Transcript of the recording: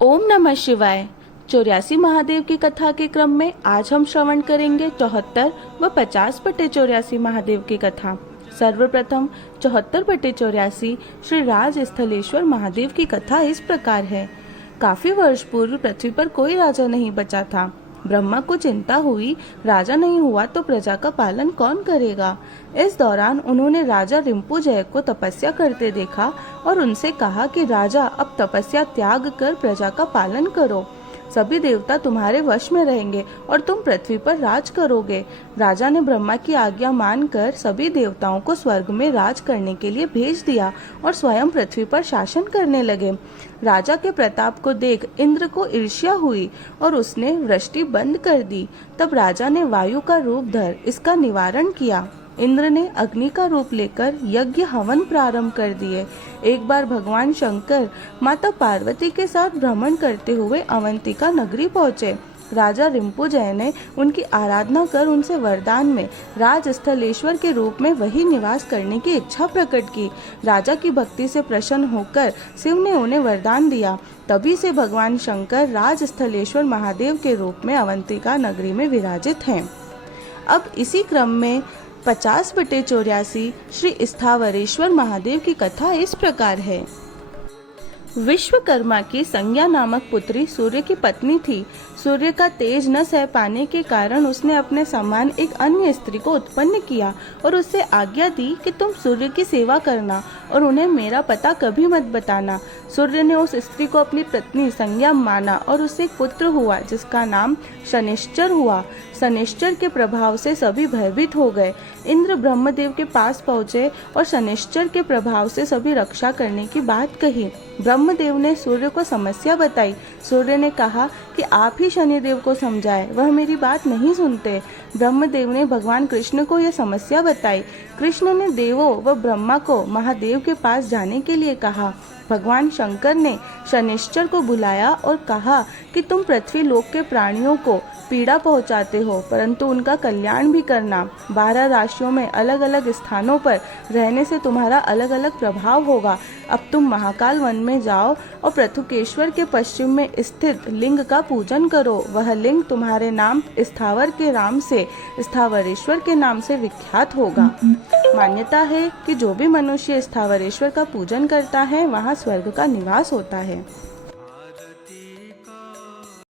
ओम नमः शिवाय। 84 महादेव की कथा के क्रम में आज हम श्रवण करेंगे 74 व 50/84 महादेव की कथा। सर्वप्रथम 74/84 श्री राज स्थलेश्वर महादेव की कथा इस प्रकार है। काफी वर्ष पूर्व पृथ्वी पर कोई राजा नहीं बचा था। ब्रह्मा को चिंता हुई, राजा नहीं हुआ तो प्रजा का पालन कौन करेगा। इस दौरान उन्होंने राजा रिम्पुजय को तपस्या करते देखा और उनसे कहा कि राजा, अब तपस्या त्याग कर प्रजा का पालन करो। सभी देवता तुम्हारे वश में रहेंगे और तुम पृथ्वी पर राज करोगे। राजा ने ब्रह्मा की आज्ञा मानकर सभी देवताओं को स्वर्ग में राज करने के लिए भेज दिया और स्वयं पृथ्वी पर शासन करने लगे। राजा के प्रताप को देख इंद्र को ईर्ष्या हुई और उसने वृष्टि बंद कर दी। तब राजा ने वायु का रूप धर इसका निवारण किया। इंद्र ने अग्नि का रूप लेकर यज्ञ हवन प्रारंभ कर दिए। एक बार भगवान शंकर माता पार्वती के साथ भ्रमण करते हुए अवंतिका नगरी पहुँचे। राजा रिम्पुजय ने उनकी आराधना कर उनसे वरदान में राजस्थलेश्वर के रूप में वही निवास करने की इच्छा प्रकट की। राजा की भक्ति से प्रसन्न होकर शिव ने उन्हें वरदान दिया। तभी से भगवान शंकर राजस्थलेश्वर महादेव के रूप में अवंतिका नगरी में विराजित हैं। अब इसी क्रम में 50/84 श्री स्थावरेश्वर महादेव की कथा इस प्रकार है। विश्वकर्मा की संज्ञा नामक पुत्री सूर्य की पत्नी थी। सूर्य का तेज न सह पाने के कारण उसने अपने समान एक अन्य स्त्री को उत्पन्न किया और उससे आज्ञा दी कि तुम सूर्य की सेवा करना और उन्हें मेरा पता कभी मत बताना। सूर्य ने उस स्त्री को अपनी पत्नी संज्ञा माना और उससे एक पुत्र हुआ जिसका नाम शनिश्चर हुआ। शनिश्चर के प्रभाव से सभी भयभीत हो गए। इंद्र ब्रह्मदेव के पास पहुँचे और शनिश्चर के प्रभाव से सभी रक्षा करने की बात कही। ब्रह्मदेव ने सूर्य को समस्या बताई। सूर्य ने कहा कि आप ही शनिदेव को समझाएं, वह मेरी बात नहीं सुनते। ब्रह्मदेव ने भगवान कृष्ण को यह समस्या बताई। कृष्ण ने देवों व ब्रह्मा को महादेव के पास जाने के लिए कहा। भगवान शंकर ने शनिश्चर को बुलाया और कहा कि तुम पृथ्वी लोक के प्राणियों को पीड़ा पहुंचाते हो, परंतु उनका कल्याण भी करना। 12 राशियों में अलग अलग स्थानों पर रहने से तुम्हारा अलग अलग प्रभाव होगा। अब तुम महाकाल वन में जाओ और पृथुकेश्वर के पश्चिम में स्थित लिंग का पूजन करो। वह लिंग तुम्हारे नाम स्थावर के नाम से स्थावरेश्वर के नाम से विख्यात होगा। मान्यता है कि जो भी मनुष्य स्थावरेश्वर का पूजन करता है वहाँ स्वर्ग का निवास होता है।